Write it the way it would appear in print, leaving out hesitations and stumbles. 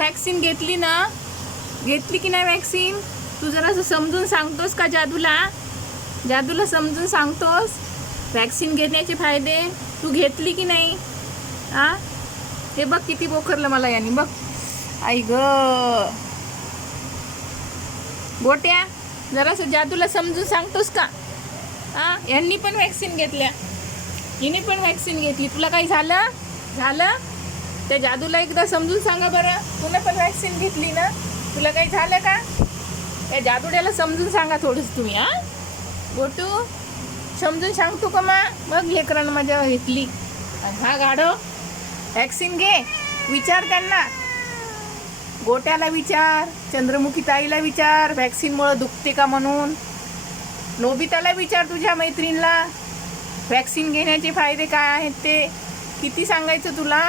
Vaccine घेतली ना, घेतली की नाही वॅक्सिन? तू जरा समजून सांगतोस का जादूला? जादूला समजून सांगतोस वॅक्सिन घेण्याचे फायदे? तू घेतली की नाही? आ हे बघ किती बोखरलं मला याने, बघ. आई ग गोट्या, जरासं जादूला समजून सांगतोस का? यांनी पण वॅक्सिन घेतल्या, हिने पण वॅक्सिन घेतली, तुला काही झालं? त्या जादूला एकदा समजून सांगा बरं. तुला पण वॅक्सिन घेतली ना, तुला काही झालं का? त्या जादूड्याला समजून सांगा थोडंसं तुम्ही. गोटू समजून सांगतो का मग लेकरानं माझ्या घेतली. हा गाढव, वॅक्सिन घे, विचार त्यांना. गोट्याला विचार, चंद्रमुखी ताईला विचार, वॅक्सिनमुळं दुखते का म्हणून. नोबिताला विचार, तुझ्या मैत्रीणला, वॅक्सिन घेण्याचे फायदे काय आहेत ते. किती सांगायचं तुला?